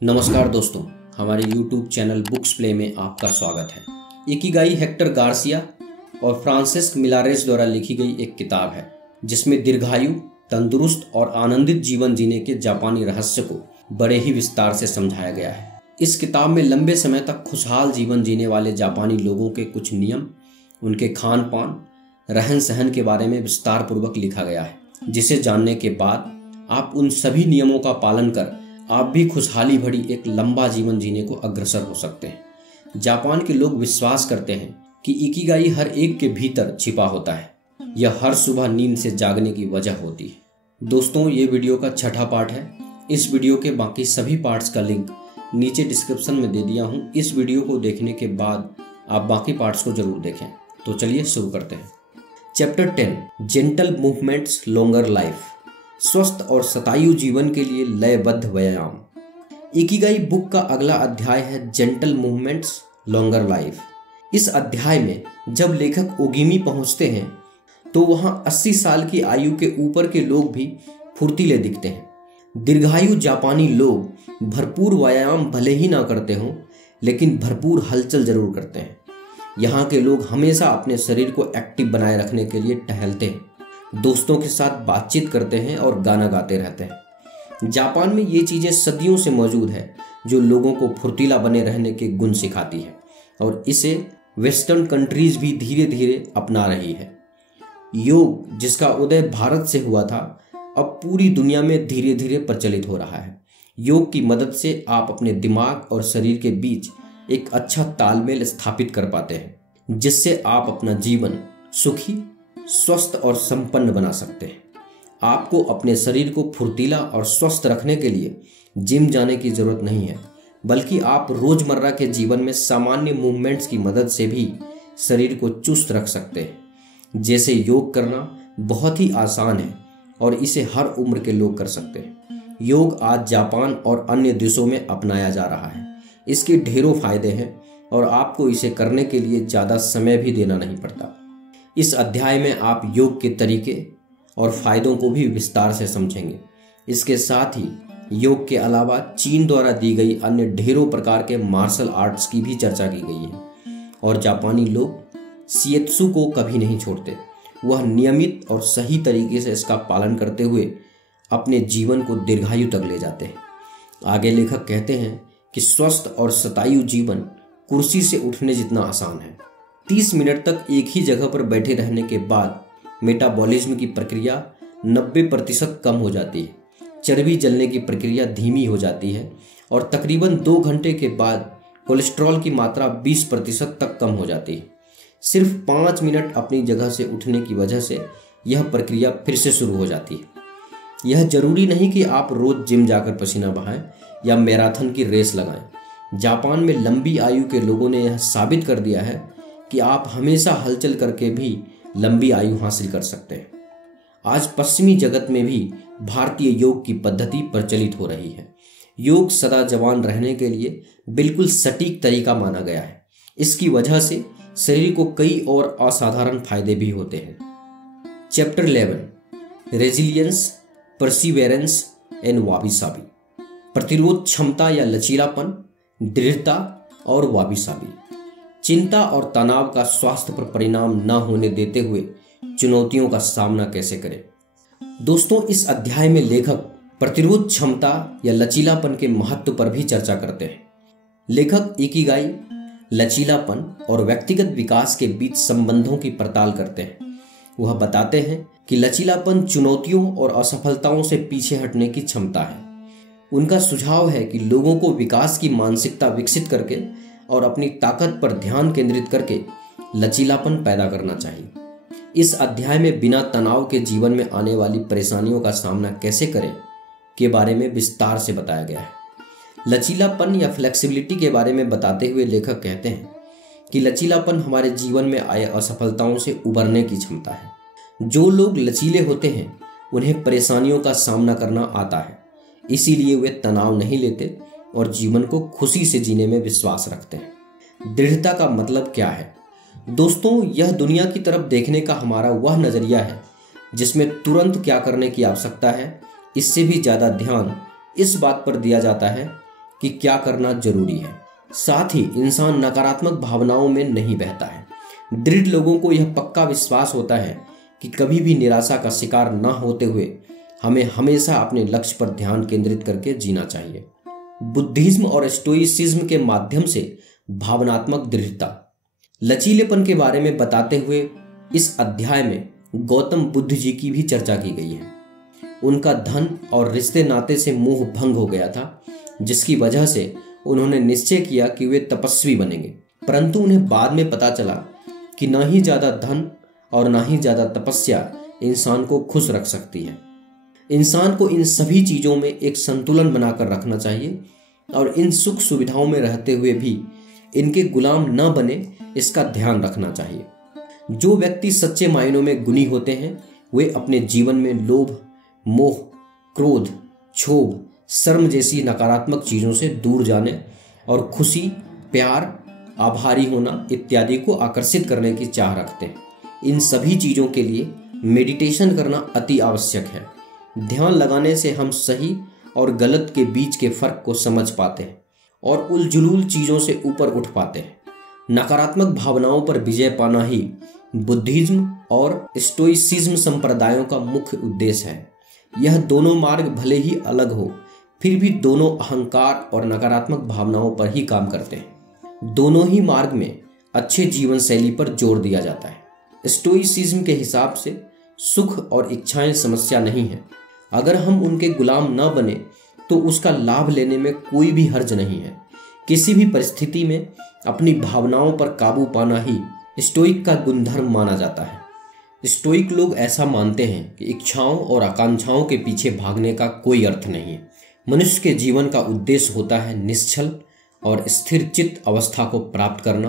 नमस्कार दोस्तों, हमारे YouTube चैनल बुक्स प्ले में आपका स्वागत है। इकिगाई हेक्टर गार्सिया और फ्रांसिस्क मिलारेस द्वारा लिखी गई एक किताब है जिसमें दीर्घायु, तंदुरुस्त और आनंदित जीवन जीने के जापानी रहस्य को बड़े ही विस्तार से समझाया गया है। इस किताब में लंबे समय तक खुशहाल जीवन जीने वाले जापानी लोगों के कुछ नियम, उनके खान पान, रहन सहन के बारे में विस्तार पूर्वक लिखा गया है, जिसे जानने के बाद आप उन सभी नियमों का पालन कर आप भी खुशहाली भरी एक लंबा जीवन जीने को अग्रसर हो सकते हैं। जापान के लोग विश्वास करते हैं कि इकिगाई हर एक के भीतर छिपा होता है। यह हर सुबह नींद से जागने की वजह होती है। दोस्तों, ये वीडियो का छठा पार्ट है। इस वीडियो के बाकी सभी पार्ट्स का लिंक नीचे डिस्क्रिप्शन में दे दिया हूँ। इस वीडियो को देखने के बाद आप बाकी पार्ट्स को जरूर देखें। तो चलिए शुरू करते हैं। Chapter 10, gentle movements longer life, स्वस्थ और शतायु जीवन के लिए लयबद्ध व्यायाम। इकिगाई बुक का अगला अध्याय है जेंटल मूवमेंट्स लॉन्गर लाइफ। इस अध्याय में जब लेखक ओगिमी पहुंचते हैं तो वहां 80 साल की आयु के ऊपर के लोग भी फुर्तीले दिखते हैं। दीर्घायु जापानी लोग भरपूर व्यायाम भले ही ना करते हों, लेकिन भरपूर हलचल जरूर करते हैं। यहाँ के लोग हमेशा अपने शरीर को एक्टिव बनाए रखने के लिए टहलते हैं, दोस्तों के साथ बातचीत करते हैं और गाना गाते रहते हैं। जापान में ये चीजें सदियों से मौजूद है जो लोगों को फुर्तीला बने रहने के गुण सिखाती है, और इसे वेस्टर्न कंट्रीज भी धीरे धीरे अपना रही है। योग, जिसका उदय भारत से हुआ था, अब पूरी दुनिया में धीरे धीरे प्रचलित हो रहा है। योग की मदद से आप अपने दिमाग और शरीर के बीच एक अच्छा तालमेल स्थापित कर पाते हैं, जिससे आप अपना जीवन सुखी, स्वस्थ और संपन्न बना सकते हैं। आपको अपने शरीर को फुर्तीला और स्वस्थ रखने के लिए जिम जाने की जरूरत नहीं है, बल्कि आप रोजमर्रा के जीवन में सामान्य मूवमेंट्स की मदद से भी शरीर को चुस्त रख सकते हैं। जैसे योग करना बहुत ही आसान है और इसे हर उम्र के लोग कर सकते हैं। योग आज जापान और अन्य देशों में अपनाया जा रहा है। इसके ढेरों फायदे हैं और आपको इसे करने के लिए ज़्यादा समय भी देना नहीं पड़ता। इस अध्याय में आप योग के तरीके और फायदों को भी विस्तार से समझेंगे। इसके साथ ही योग के अलावा चीन द्वारा दी गई अन्य ढेरों प्रकार के मार्शल आर्ट्स की भी चर्चा की गई है। और जापानी लोग शिएत्सु को कभी नहीं छोड़ते। वह नियमित और सही तरीके से इसका पालन करते हुए अपने जीवन को दीर्घायु तक ले जाते हैं। आगे लेखक कहते हैं कि स्वस्थ और शतायु जीवन कुर्सी से उठने जितना आसान है। 30 मिनट तक एक ही जगह पर बैठे रहने के बाद मेटाबॉलिज्म की प्रक्रिया 90% कम हो जाती है, चर्बी जलने की प्रक्रिया धीमी हो जाती है और तकरीबन 2 घंटे के बाद कोलेस्ट्रॉल की मात्रा 20% तक कम हो जाती है। सिर्फ 5 मिनट अपनी जगह से उठने की वजह से यह प्रक्रिया फिर से शुरू हो जाती है। यह जरूरी नहीं कि आप रोज जिम जाकर पसीना बहाएं या मैराथन की रेस लगाएं। जापान में लंबी आयु के लोगों ने यह साबित कर दिया है कि आप हमेशा हलचल करके भी लंबी आयु हासिल कर सकते हैं। आज पश्चिमी जगत में भी भारतीय योग की पद्धति प्रचलित हो रही है। योग सदा जवान रहने के लिए बिल्कुल सटीक तरीका माना गया है। इसकी वजह से शरीर को कई और असाधारण फायदे भी होते हैं। Chapter 11, resilience, perseverance and वाबी Sabi, प्रतिरोध क्षमता या लचीलापन, दृढ़ता और वाबी साबी। चिंता और तनाव का स्वास्थ्य पर परिणाम न होने देते हुए चुनौतियों का सामना कैसे करें। दोस्तों, इस अध्याय में लेखक प्रतिरोध क्षमता या लचीलापन के महत्व पर भी चर्चा करते हैं। लेखक इकिगाई, लचीलापन और व्यक्तिगत विकास के बीच संबंधों की पड़ताल करते हैं। वह बताते हैं कि लचीलापन चुनौतियों और असफलताओं से पीछे हटने की क्षमता है। उनका सुझाव है कि लोगों को विकास की मानसिकता विकसित करके और अपनी ताकत पर ध्यान केंद्रित करके लचीलापन पैदा करना चाहिए। इस अध्याय में बिना तनाव के जीवन में आने वाली परेशानियों का सामना कैसे करें के बारे में विस्तार से बताया गया है। लचीलापन या फ्लेक्सिबिलिटी के बारे में बताते हुए लेखक कहते हैं कि लचीलापन हमारे जीवन में आए असफलताओं से उबरने की क्षमता है। जो लोग लचीले होते हैं उन्हें परेशानियों का सामना करना आता है, इसीलिए वे तनाव नहीं लेते और जीवन को खुशी से जीने में विश्वास रखते हैं। दृढ़ता का मतलब क्या है? दोस्तों, यह दुनिया की तरफ देखने का हमारा वह नजरिया है जिसमें तुरंत क्या करने की आवश्यकता है, इससे भी ज्यादा ध्यान इस बात पर दिया जाता है कि क्या करना जरूरी है। साथ ही इंसान नकारात्मक भावनाओं में नहीं बहता है। दृढ़ लोगों को यह पक्का विश्वास होता है कि कभी भी निराशा का शिकार न होते हुए हमें हमेशा अपने लक्ष्य पर ध्यान केंद्रित करके जीना चाहिए। बुद्धिज्म और स्टोइसिज्म के माध्यम से भावनात्मक दृढ़ता, लचीलेपन के बारे में बताते हुए इस अध्याय में गौतम बुद्ध जी की भी चर्चा की गई है। उनका धन और रिश्ते नाते से मोह भंग हो गया था, जिसकी वजह से उन्होंने निश्चय किया कि वे तपस्वी बनेंगे। परंतु उन्हें बाद में पता चला कि ना ही ज्यादा धन और ना ही ज्यादा तपस्या इंसान को खुश रख सकती है। इंसान को इन सभी चीजों में एक संतुलन बनाकर रखना चाहिए और इन सुख सुविधाओं में रहते हुए भी इनके गुलाम न बने, इसका ध्यान रखना चाहिए। जो व्यक्ति सच्चे मायनों में गुणी होते हैं वे अपने जीवन में लोभ, मोह, क्रोध, क्षोभ, शर्म जैसी नकारात्मक चीजों से दूर जाने और खुशी, प्यार, आभारी होना इत्यादि को आकर्षित करने की चाह रखते हैं। इन सभी चीजों के लिए मेडिटेशन करना अति आवश्यक है। ध्यान लगाने से हम सही और गलत के बीच के फर्क को समझ पाते हैं और उलझुल चीजों से ऊपर उठ पाते हैं। नकारात्मक भावनाओं पर विजय पाना ही बुद्धिज्म और स्टोइसिज्म संप्रदायों का मुख्य उद्देश्य है। यह दोनों मार्ग भले ही अलग हो, फिर भी दोनों अहंकार और नकारात्मक भावनाओं पर ही काम करते हैं। दोनों ही मार्ग में अच्छे जीवन शैली पर जोर दिया जाता है। स्टोइसिज्म के हिसाब से सुख और इच्छाएं समस्या नहीं है। अगर हम उनके गुलाम न बने तो उसका लाभ लेने में कोई भी हर्ज नहीं है। किसी भी परिस्थिति में अपनी भावनाओं पर काबू पाना ही स्टोइक का गुणधर्म माना जाता है। स्टोइक लोग ऐसा मानते हैं कि इच्छाओं और आकांक्षाओं के पीछे भागने का कोई अर्थ नहीं है। मनुष्य के जीवन का उद्देश्य होता है निश्चल और स्थिर चित्त अवस्था को प्राप्त करना,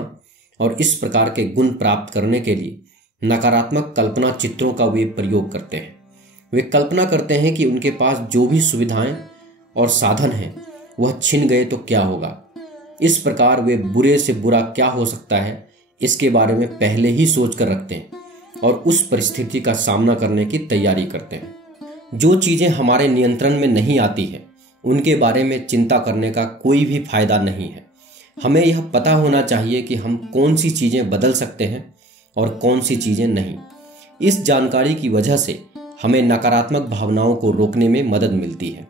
और इस प्रकार के गुण प्राप्त करने के लिए नकारात्मक कल्पना चित्रों का वे प्रयोग करते हैं। वे कल्पना करते हैं कि उनके पास जो भी सुविधाएं और साधन हैं वह छिन गए तो क्या होगा। इस प्रकार वे बुरे से बुरा क्या हो सकता है इसके बारे में पहले ही सोच कर रखते हैं और उस परिस्थिति का सामना करने की तैयारी करते हैं। जो चीजें हमारे नियंत्रण में नहीं आती है उनके बारे में चिंता करने का कोई भी फायदा नहीं है। हमें यह पता होना चाहिए कि हम कौन सी चीजें बदल सकते हैं और कौन सी चीजें नहीं। इस जानकारी की वजह से हमें नकारात्मक भावनाओं को रोकने में मदद मिलती है।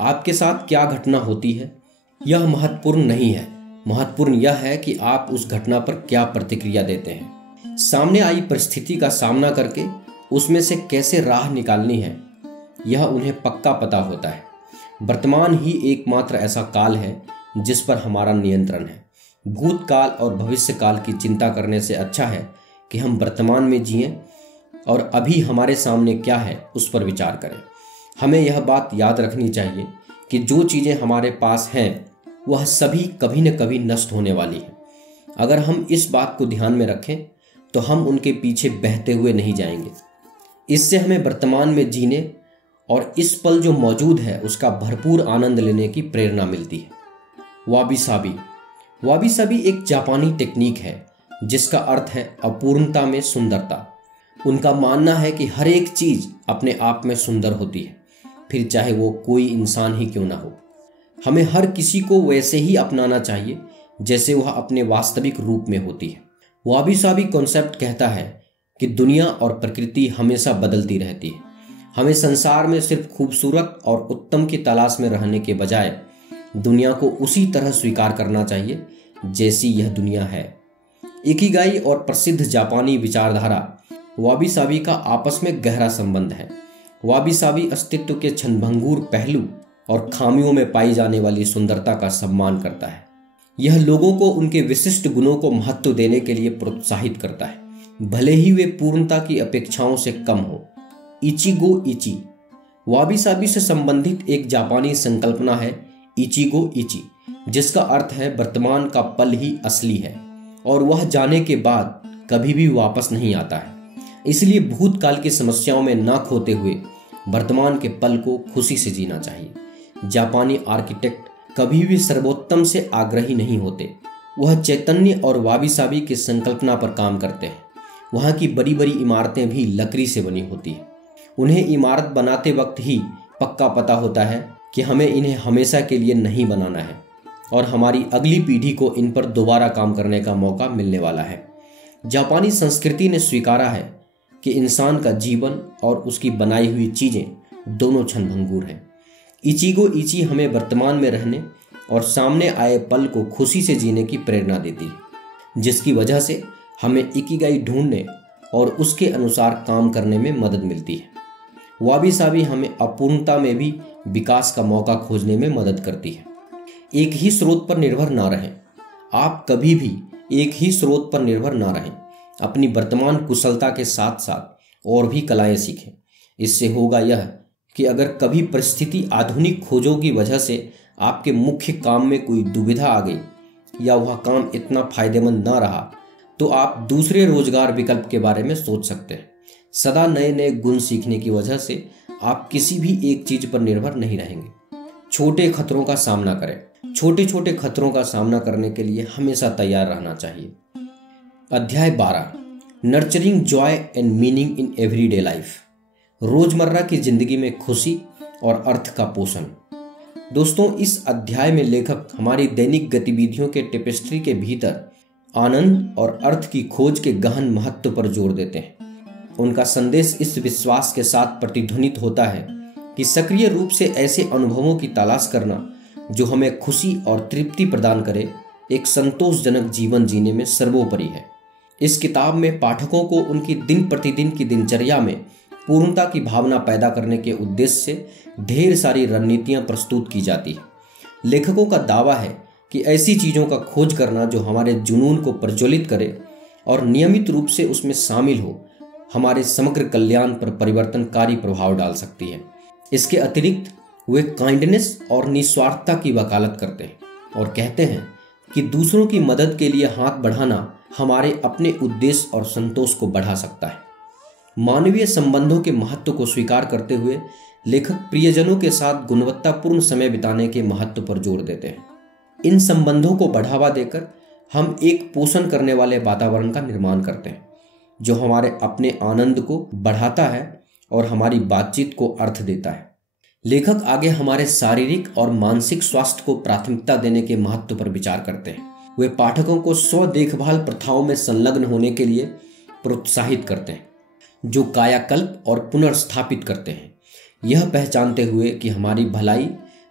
आपके साथ क्या घटना होती है यह महत्वपूर्ण नहीं है। महत्वपूर्ण यह है कि आप उस घटना पर क्या प्रतिक्रिया देते हैं। सामने आई परिस्थिति का सामना करके उसमें से कैसे राह निकालनी है यह उन्हें पक्का पता होता है। वर्तमान ही एकमात्र ऐसा काल है जिस पर हमारा नियंत्रण है। भूतकाल और भविष्य काल की चिंता करने से अच्छा है कि हम वर्तमान में जिएं और अभी हमारे सामने क्या है उस पर विचार करें। हमें यह बात याद रखनी चाहिए कि जो चीज़ें हमारे पास हैं वह सभी कभी न कभी नष्ट होने वाली हैं। अगर हम इस बात को ध्यान में रखें तो हम उनके पीछे बहते हुए नहीं जाएंगे। इससे हमें वर्तमान में जीने और इस पल जो मौजूद है उसका भरपूर आनंद लेने की प्रेरणा मिलती है। वाबी साबी। वाबी साबी एक जापानी टेक्निक है जिसका अर्थ है अपूर्णता में सुंदरता। उनका मानना है कि हर एक चीज अपने आप में सुंदर होती है, फिर चाहे वो कोई इंसान ही क्यों ना हो। हमें हर किसी को वैसे ही अपनाना चाहिए जैसे वह अपने वास्तविक रूप में होती है। वाबी साबी कॉन्सेप्ट कहता है कि दुनिया और प्रकृति हमेशा बदलती रहती है। हमें संसार में सिर्फ खूबसूरत और उत्तम की तलाश में रहने के बजाय दुनिया को उसी तरह स्वीकार करना चाहिए जैसी यह दुनिया है। इकिगाई और प्रसिद्ध जापानी विचारधारा वाबी साबी का आपस में गहरा संबंध है। वाबी साबी अस्तित्व के क्षणभंगुर पहलू और खामियों में पाई जाने वाली सुंदरता का सम्मान करता है। यह लोगों को उनके विशिष्ट गुणों को महत्व देने के लिए प्रोत्साहित करता है, भले ही वे पूर्णता की अपेक्षाओं से कम हो। इचिगो इची वाबी साबी से संबंधित एक जापानी संकल्पना है इचिगो इची, जिसका अर्थ है वर्तमान का पल ही असली है और वह जाने के बाद कभी भी वापस नहीं आता है। इसलिए भूतकाल की समस्याओं में ना खोते हुए वर्तमान के पल को खुशी से जीना चाहिए। जापानी आर्किटेक्ट कभी भी सर्वोत्तम से आग्रही नहीं होते। वह चैतन्य और वाबी साबी की संकल्पना पर काम करते हैं। वहाँ की बड़ी बड़ी इमारतें भी लकड़ी से बनी होती हैं। उन्हें इमारत बनाते वक्त ही पक्का पता होता है कि हमें इन्हें हमेशा के लिए नहीं बनाना है। और हमारी अगली पीढ़ी को इन पर दोबारा काम करने का मौका मिलने वाला है। जापानी संस्कृति ने स्वीकारा है कि इंसान का जीवन और उसकी बनाई हुई चीजें दोनों क्षणभंगुर हैं। इचिगो इची हमें वर्तमान में रहने और सामने आए पल को खुशी से जीने की प्रेरणा देती है, जिसकी वजह से हमें इकिगाई ढूंढने और उसके अनुसार काम करने में मदद मिलती है। वाबी साबी हमें अपूर्णता में भी विकास का मौका खोजने में मदद करती है। एक ही स्रोत पर निर्भर ना रहें। आप कभी भी एक ही स्रोत पर निर्भर ना रहें। अपनी वर्तमान कुशलता के साथ साथ और भी कलाएं सीखें। इससे होगा यह कि अगर कभी परिस्थिति आधुनिक खोजों की वजह से आपके मुख्य काम में कोई दुविधा आ गई या वह काम इतना फायदेमंद ना रहा, तो आप दूसरे रोजगार विकल्प के बारे में सोच सकते हैं। सदा नए नए गुण सीखने की वजह से आप किसी भी एक चीज पर निर्भर नहीं रहेंगे। छोटे खतरों का सामना करें। छोटे छोटे खतरों का सामना करने के लिए हमेशा तैयार रहना चाहिए। अध्याय 12, nurturing Joy and meaning in everyday life. रोजमर्रा की जिंदगी में खुशी और अर्थ का पोषण। दोस्तों, इस अध्याय में लेखक हमारी दैनिक गतिविधियों के टेपेस्ट्री के भीतर आनंद और अर्थ की खोज के गहन महत्व पर जोर देते हैं। उनका संदेश इस विश्वास के साथ प्रतिध्वनित होता है कि सक्रिय रूप से ऐसे अनुभवों की तलाश करना जो हमें खुशी और तृप्ति प्रदान करे, एक संतोषजनक जीवन जीने में सर्वोपरि है। इस किताब में पाठकों को उनकी दिन प्रतिदिन की दिनचर्या में पूर्णता की भावना पैदा करने के उद्देश्य से ढेर सारी रणनीतियां प्रस्तुत की जाती है। लेखकों का दावा है कि ऐसी चीजों का खोज करना जो हमारे जुनून को प्रज्वलित करे और नियमित रूप से उसमें शामिल हो, हमारे समग्र कल्याण पर परिवर्तनकारी प्रभाव डाल सकती है। इसके अतिरिक्त वे काइंडनेस और निस्वार्थता की वकालत करते हैं और कहते हैं कि दूसरों की मदद के लिए हाथ बढ़ाना हमारे अपने उद्देश्य और संतोष को बढ़ा सकता है। मानवीय संबंधों के महत्व को स्वीकार करते हुए लेखक प्रियजनों के साथ गुणवत्तापूर्ण समय बिताने के महत्व पर जोर देते हैं। इन संबंधों को बढ़ावा देकर हम एक पोषण करने वाले वातावरण का निर्माण करते हैं जो हमारे अपने आनंद को बढ़ाता है और हमारी बातचीत को अर्थ देता है। लेखक आगे हमारे शारीरिक और मानसिक स्वास्थ्य को प्राथमिकता देने के महत्व पर विचार करते हैं। वे पाठकों को स्व देखभाल प्रथाओं में संलग्न होने के लिए प्रोत्साहित करते हैं जो कायाकल्प और पुनर्स्थापित करते हैं, यह पहचानते हुए कि हमारी भलाई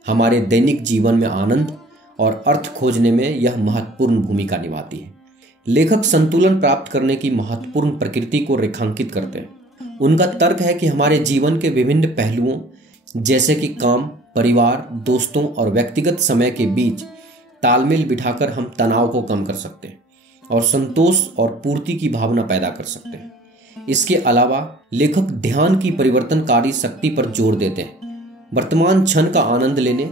हमारे दैनिक जीवन में आनंद और अर्थ खोजने में यह महत्वपूर्ण भूमिका निभाती है। लेखक संतुलन प्राप्त करने की महत्वपूर्ण प्रकृति को रेखांकित करते हैं। उनका तर्क है कि हमारे जीवन के विभिन्न पहलुओं जैसे कि काम, परिवार, दोस्तों और व्यक्तिगत समय के बीच तालमेल बिठाकर हम तनाव को कम कर सकते हैं और संतोष और पूर्ति की भावना पैदा कर सकते हैं। इसके अलावा लेखक ध्यान की परिवर्तनकारी शक्ति पर जोर देते हैं। वर्तमान क्षण का आनंद लेने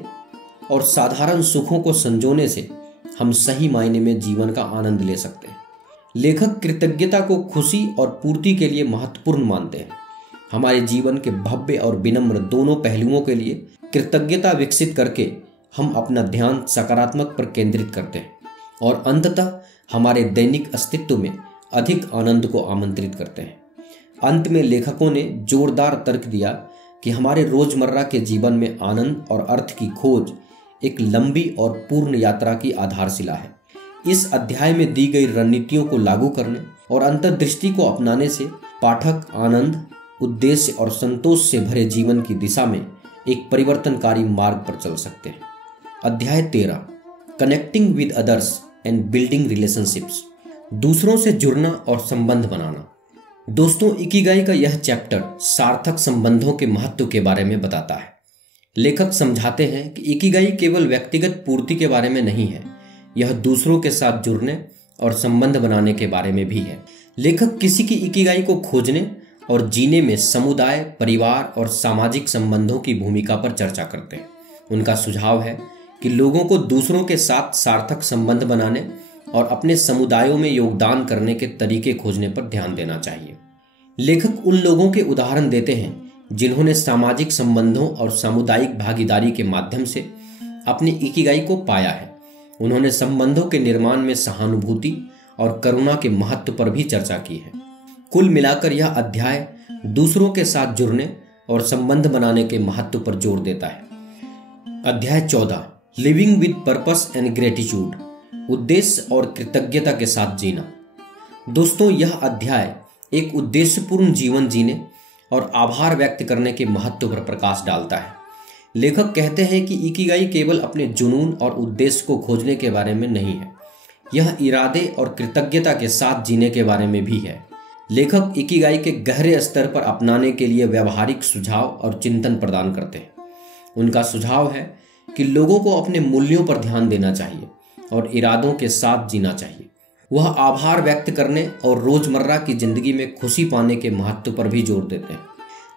और साधारण सुखों को संजोने से हम सही मायने में जीवन का आनंद ले सकते हैं। लेखक कृतज्ञता को खुशी और पूर्ति के लिए महत्वपूर्ण मानते हैं। हमारे जीवन के भव्य और विनम्र दोनों पहलुओं के लिए कृतज्ञता विकसित करके हम अपना ध्यान सकारात्मक पर केंद्रित करते हैं और अंततः हमारे दैनिक अस्तित्व में अधिक आनंद को आमंत्रित करते हैं। अंत में लेखकों ने जोरदार तर्क दिया कि हमारे रोजमर्रा के जीवन में आनंद और अर्थ की खोज एक लंबी और पूर्ण यात्रा की आधारशिला है। इस अध्याय में दी गई रणनीतियों को लागू करने और अंतर्दृष्टि को अपनाने से पाठक आनंद, उद्देश्य और संतोष से भरे जीवन की दिशा में एक परिवर्तनकारी मार्ग पर चल सकते हैं। अध्याय 13, connecting with others and building relationships. दूसरों से जुड़ना और संबंध बनाना। दोस्तों, इकिगाई का यह चैप्टर सार्थक संबंधों के महत्व के बारे में बताता है। लेखक समझाते हैं कि इकिगाई केवल व्यक्तिगत पूर्ति के बारे में नहीं है, यह दूसरों के साथ जुड़ने और संबंध बनाने के बारे में भी है। लेखक किसी की इकिगाई को खोजने और जीने में समुदाय, परिवार और सामाजिक संबंधों की भूमिका पर चर्चा करते हैं। उनका सुझाव है कि लोगों को दूसरों के साथ सार्थक संबंध बनाने और अपने समुदायों में योगदान करने के तरीके खोजने पर ध्यान देना चाहिए। लेखक उन लोगों के उदाहरण देते हैं जिन्होंने सामाजिक संबंधों और सामुदायिक भागीदारी के माध्यम से अपनी इकिगाई को पाया है। उन्होंने संबंधों के निर्माण में सहानुभूति और करुणा के महत्व पर भी चर्चा की है। कुल मिलाकर यह अध्याय दूसरों के साथ जुड़ने और संबंध बनाने के महत्व पर जोर देता है। अध्याय 14, living with purpose and gratitude, उद्देश्य और कृतज्ञता के साथ जीना। दोस्तों, यह अध्याय एक उद्देश्यपूर्ण जीवन जीने और आभार व्यक्त करने के महत्व पर प्रकाश डालता है। लेखक कहते हैं कि इकिगाई केवल अपने जुनून और उद्देश्य को खोजने के बारे में नहीं है, यह इरादे और कृतज्ञता के साथ जीने के बारे में भी है। लेखक इकिगाई के गहरे स्तर पर अपनाने के लिए व्यावहारिक सुझाव और चिंतन प्रदान करते हैं। उनका सुझाव है कि लोगों को अपने मूल्यों पर ध्यान देना चाहिए और इरादों के साथ जीना चाहिए। वह आभार व्यक्त करने और रोजमर्रा की जिंदगी में खुशी पाने के महत्व पर भी जोर देते हैं।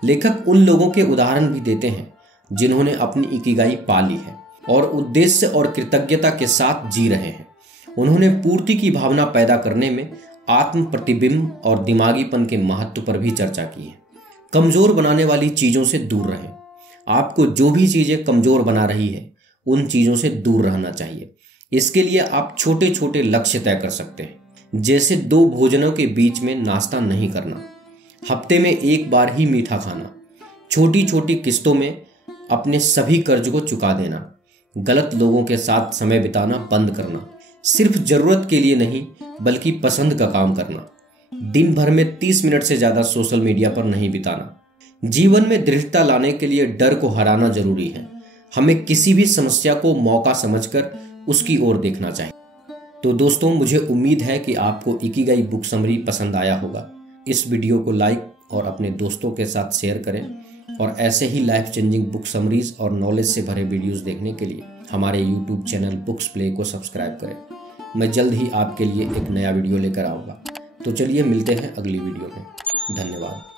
लेखक उन लोगों के उदाहरण भी देते हैं जिन्होंने अपनी इकिगाई पा ली है और उद्देश्य और कृतज्ञता के साथ जी रहे हैं। उन्होंने पूर्ति की भावना पैदा करने में आत्म प्रतिबिंब और दिमागीपन के महत्व पर भी चर्चा की है। कमजोर बनाने वाली चीजों से दूर रहें। आपको जो भी चीजें कमजोर बना रही है उन चीजों से दूर रहना चाहिए। इसके लिए आप छोटे छोटे लक्ष्य तय कर सकते हैं, जैसे 2 भोजनों के बीच में नाश्ता नहीं करना, हफ्ते में 1 बार ही मीठा खाना, छोटी छोटी किस्तों में अपने सभी कर्ज को चुका देना, गलत लोगों के साथ समय बिताना बंद करना, सिर्फ जरूरत के लिए नहीं बल्कि पसंद का काम करना, दिन भर में 30 मिनट से ज्यादा सोशल मीडिया पर नहीं बिताना। जीवन में दृढ़ता लाने के लिए डर को हराना जरूरी है। हमें किसी भी समस्या को मौका समझकर उसकी ओर देखना चाहिए। तो दोस्तों, मुझे उम्मीद है कि आपको इकिगाई बुक समरी पसंद आया होगा। इस वीडियो को लाइक और अपने दोस्तों के साथ शेयर करें और ऐसे ही लाइफ चेंजिंग बुक समरीज और नॉलेज से भरे वीडियोस देखने के लिए हमारे यूट्यूब चैनल बुक्स प्ले को सब्सक्राइब करें। मैं जल्द ही आपके लिए एक नया वीडियो लेकर आऊँगा। तो चलिए मिलते हैं अगली वीडियो में। धन्यवाद।